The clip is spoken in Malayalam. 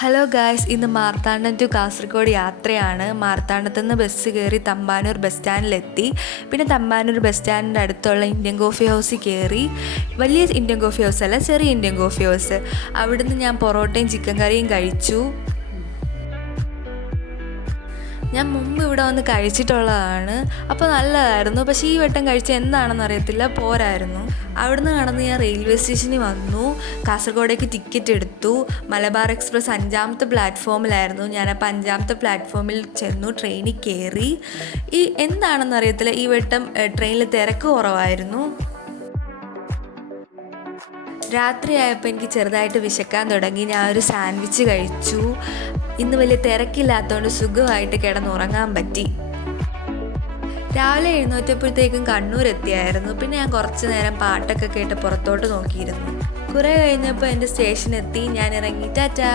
ഹലോ ഗായ്സ്, ഇന്ന് മാർത്താണ്ഡം ടു കാസർഗോഡ് യാത്രയാണ്. മാർത്താണ്ഡത്തു നിന്ന് ബസ് കയറി തമ്പാനൂർ ബസ് സ്റ്റാൻഡിലെത്തി. പിന്നെ തമ്പാനൂർ ബസ് സ്റ്റാൻഡിൻ്റെ അടുത്തുള്ള ഇന്ത്യൻ കോഫി ഹൗസിൽ കയറി. വലിയ ഇന്ത്യൻ കോഫി ഹൗസ് അല്ല, ചെറിയ ഇന്ത്യൻ കോഫി ഹൗസ്. അവിടുന്ന് ഞാൻ പൊറോട്ടയും ചിക്കൻ കറിയും കഴിച്ചു. ഞാൻ മുമ്പ് ഇവിടെ വന്ന് കഴിച്ചിട്ടുള്ളതാണ്, അപ്പോൾ നല്ലതായിരുന്നു. പക്ഷേ ഈ വട്ടം കഴിച്ച എന്താണെന്ന് അറിയത്തില്ല, പോരായിരുന്നു. അവിടുന്ന് കടന്ന് ഞാൻ റെയിൽവേ സ്റ്റേഷനിൽ വന്നു. കാസർഗോഡേക്ക് ടിക്കറ്റ് എടുത്തു. മലബാർ എക്സ്പ്രസ് 5ാമത്തെ പ്ലാറ്റ്ഫോമിലായിരുന്നു. ഞാനപ്പോൾ 5ാമത്തെ പ്ലാറ്റ്ഫോമിൽ ചെന്നു, ട്രെയിനിൽ കയറി. എന്താണെന്ന് അറിയത്തില്ല, ഈ വട്ടം ട്രെയിനിൽ തിരക്ക് കുറവായിരുന്നു. രാത്രിയായപ്പോൾ എനിക്ക് ചെറുതായിട്ട് വിശക്കാൻ തുടങ്ങി. ഞാൻ ഒരു സാൻഡ്വിച്ച് കഴിച്ചു. ഇന്ന് വലിയ തിരക്കില്ലാത്തതുകൊണ്ട് സുഖമായിട്ട് കിടന്നുറങ്ങാൻ പറ്റി. രാവിലെ എഴുന്നേറ്റപ്പോഴത്തേക്കും കണ്ണൂർ എത്തിയായിരുന്നു. പിന്നെ ഞാൻ കുറച്ച് നേരം പാട്ടൊക്കെ കേട്ട് പുറത്തോട്ട് നോക്കിയിരുന്നു. കുറേ കഴിഞ്ഞപ്പോൾ എൻ്റെ സ്റ്റേഷൻ എത്തി. ഞാൻ ഇറങ്ങി. ടാറ്റാ.